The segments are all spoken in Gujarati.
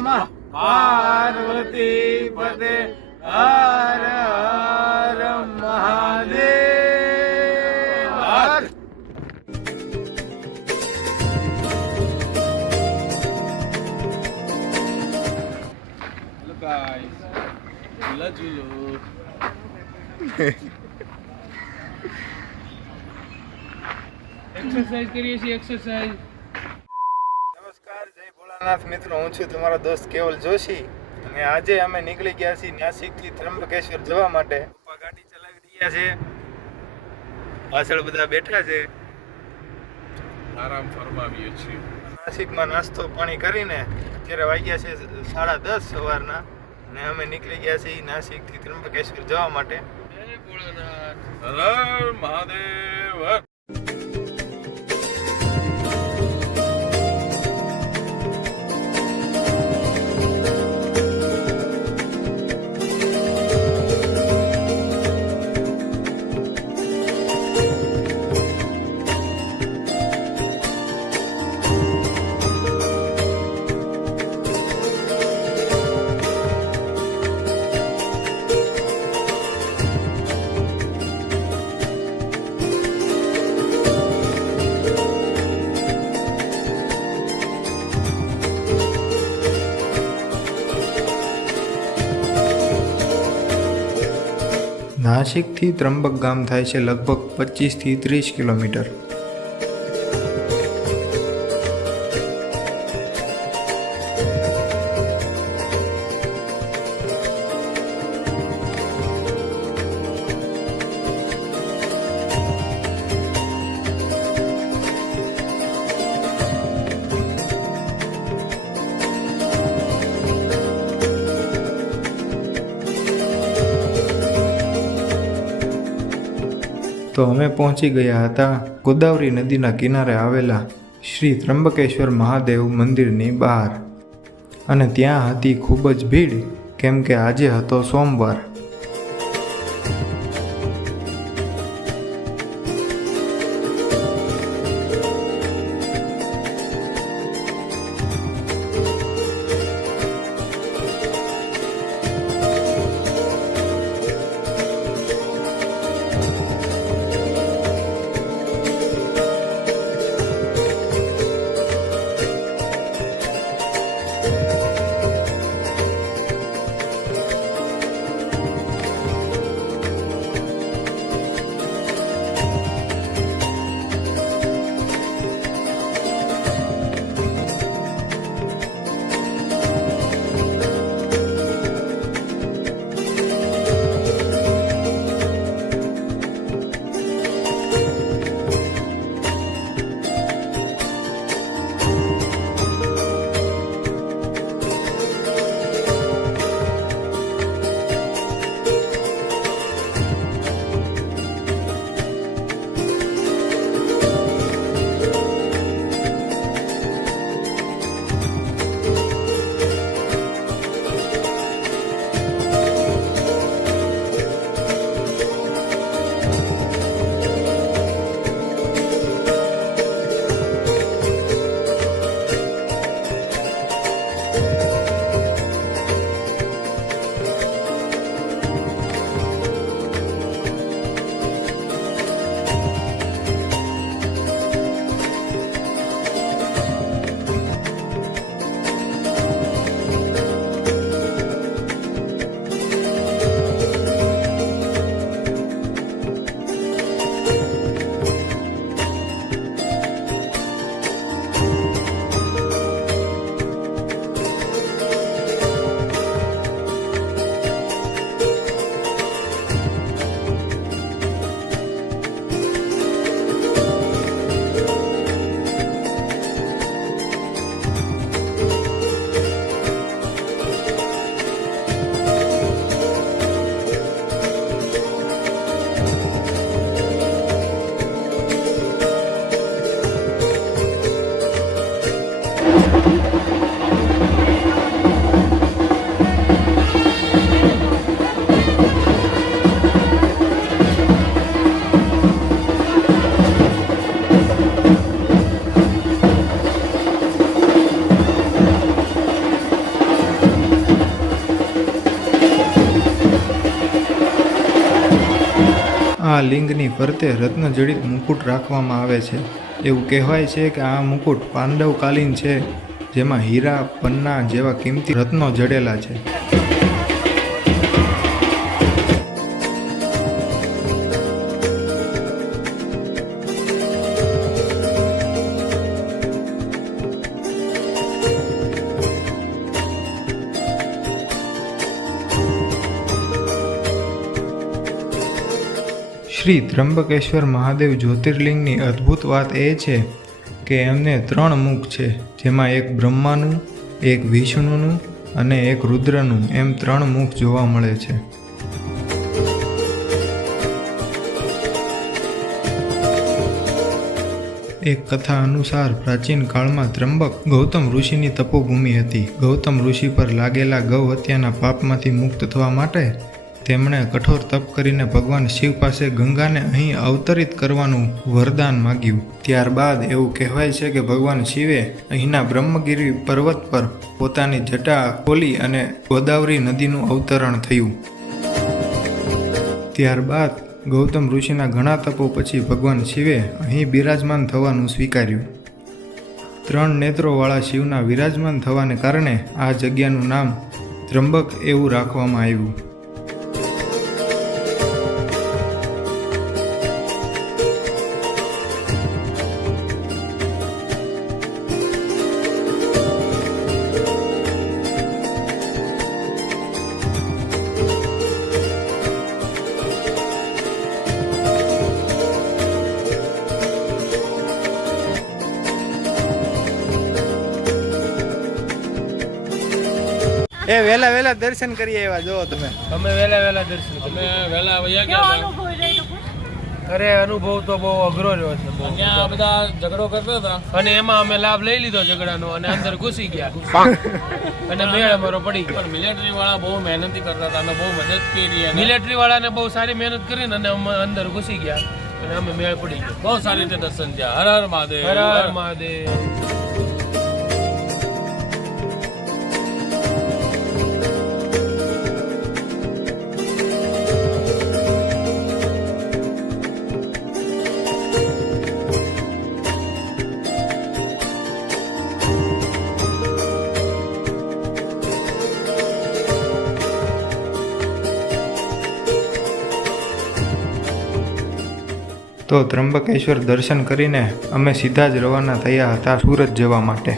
નમઃ પાર્વતી પદે હર હર મહાદેવ હર. એક્સરસાઇઝ કરીએ છીએ એક્સરસાઇઝ. નમસ્કાર, જય ભોળાનાથ મિત્રો. હું છું તમારો દોસ્ત કેવલ જોશી અને આજે અમે નીકળી ગયા છીએ નાસિકથી ત્રંબકેશ્વર જવા માટે. પપ્પા ગાડી ચલાવી રહ્યા છે, પાછળ બધા બેઠા છે, આરામ ફરમાવીએ છીએ. નાસિકમાં નાસ્તો પાણી કરીને અત્યારે વાગ્યા છે 10:30 સવારના અને અમે નીકળી ગયા છીએ નાસિકથી ત્રંબકેશ્વર જવા માટે. જય ભોળાનાથ. હર હર મહાદેવ હર. નાસિકથી ત્રંબક ગામ થાય છે લગભગ 25 થી 30 કિલોમીટર. તો અમે પહોંચી ગયા હતા ગોદાવરી નદીના કિનારે આવેલા શ્રી ત્રંબકેશ્વર મહાદેવ મંદિરની બહાર અને ત્યાં હતી ખૂબ જ ભીડ કેમ કે આજે હતો સોમવાર. આ લિંગની ફરતે રત્નજડિત મુકુટ રાખવામાં આવે છે. એવું કહેવાય છે કે આ મુકુટ પાંડવકાલીન છે, જેમાં હીરા, પન્ના જેવા કિંમતી રત્નો જડેલા છે. શ્રી ત્રંબકેશ્વર મહાદેવ જ્યોતિર્લિંગની અદ્ભુત વાત એ છે કે એમને 3 મુખ છે, જેમાં એક બ્રહ્માનું, એક વિષ્ણુનું અને એક રુદ્રનું એમ 3 મુખ જોવા મળે છે. એક કથા અનુસાર પ્રાચીન કાળમાં ત્રંબક ગૌતમ ઋષિની તપોભૂમિ હતી. ગૌતમ ઋષિ પર લાગેલા ગૌ હત્યાના પાપમાંથી મુક્ત થવા માટે તેમણે કઠોર તપ કરીને ભગવાન શિવ પાસે ગંગાને અહીં અવતરિત કરવાનું વરદાન માગ્યું. ત્યારબાદ એવું કહેવાય છે કે ભગવાન શિવે અહીંના બ્રહ્મગીરી પર્વત પર પોતાની જટા ખોલી અને ગોદાવરી નદીનું અવતરણ થયું. ત્યારબાદ ગૌતમ ઋષિના ઘણા તપો પછી ભગવાન શિવે અહીં બિરાજમાન થવાનું સ્વીકાર્યું. 3 નેત્રોવાળા શિવના વિરાજમાન થવાને કારણે આ જગ્યાનું નામ ત્રંબક એવું રાખવામાં આવ્યું. એ વેલા દર્શન કરી આવ્યા. જો તમે અમે વેલા દર્શન અમે વહેલા વયા ગયા હતા. અરે અનુભવ તો બહુ અઘરો રહ્યો છે. ત્યાં બધા ઝઘડો કરતા હતા અને એમાં અમે લાભ લઈ લીધો ઝઘડાનો અને અંદર ઘૂસી ગયા અને મેળ અમારો પડી ગયો. પણ મિલિટરી વાળા બહુ મહેનતી કરતા હતા, અમે બહુ મદદ કરી અને મિલિટરી વાળાને બહુ સારી મહેનત કરીને અને અમે અંદર ઘૂસી ગયા અને અમે મેળ પડી ગયો. બહુ સારી રીતે દર્શન થયા. હર હર મહાદેવ. હર હર મહાદેવ. તો ત્રંબકેશ્વર દર્શન કરીને અમે સીધા જ રવાના થયા હતા સુરત જવા માટે.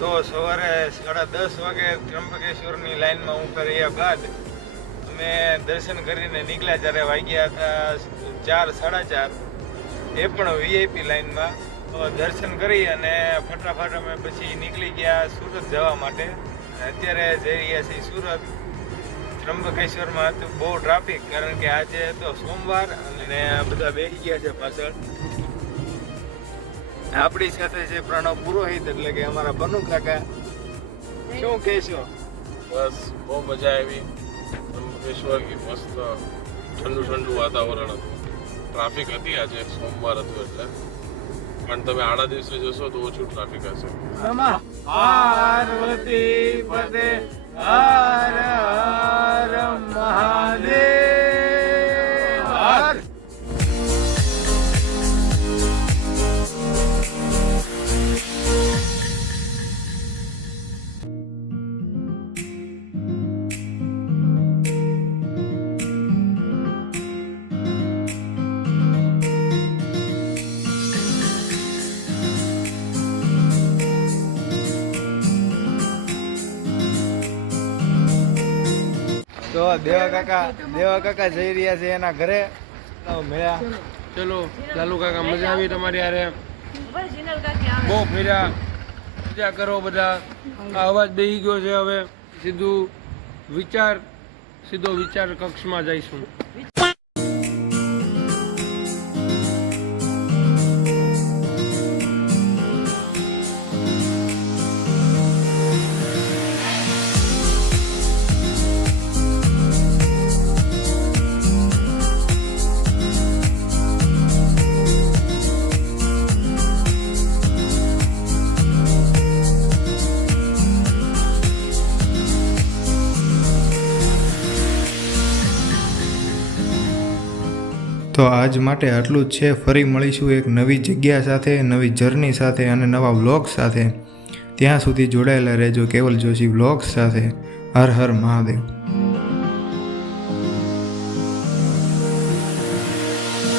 તો સવારે 10:30 વાગે ત્રંબકેશ્વરની લાઈનમાં ઊભા રહ્યા બાદ અમે દર્શન કરીને નીકળ્યા. જ્યારે વાગ્યા હતા 4, 4:30, એ પણ વીઆઈપી લાઈનમાં દર્શન કરી અને ફટાફટ અમે પછી નીકળી ગયા સુરત જવા માટે. અત્યારે જઈ રહ્યા છીએ સુરત. ત્રંબકેશ્વરમાં હતું બહુ ટ્રાફિક, કારણ કે આજે તો સોમવાર અને બધા બેસી ગયા છે પાછળ. આપણી સાથે છે પ્રણવ પુરોહિત, એટલે કે અમારા બનુ કાકા. શું કહેશો? બસ બહુ મજા આવી. ત્રંબકેશ્વર की મસ્ત ઠંડુ વાતાવરણ હતું. ટ્રાફિક હતી, આજે સોમવાર હતું એટલે, પણ તમે આડા દિવસે જશો તો ઓછું ટ્રાફિક હશે. પાર્વતી પતે હર હર મહાદેવ હર. દેવા કાકા જઈ રહ્યા છે એના ઘરે. તો મળ્યા. ચલો લાલુ કાકા, મજા આવી તમારી હારે? બહુ ફેર્યા, મજા કરો બધા. આ અવાજ બેહી ગયો છે, હવે સીધો વિચાર કક્ષમાં જઈશું. તો આજ માટે આટલું જ છે. ફરી મળીશું એક નવી જગ્યા સાથે, નવી જર્ની સાથે અને નવા વ્લોગ્સ સાથે. ત્યાં સુધી જોડાયેલા રહેજો કેવલ જોશી વ્લોગ્સ સાથે. હર હર મહાદેવ.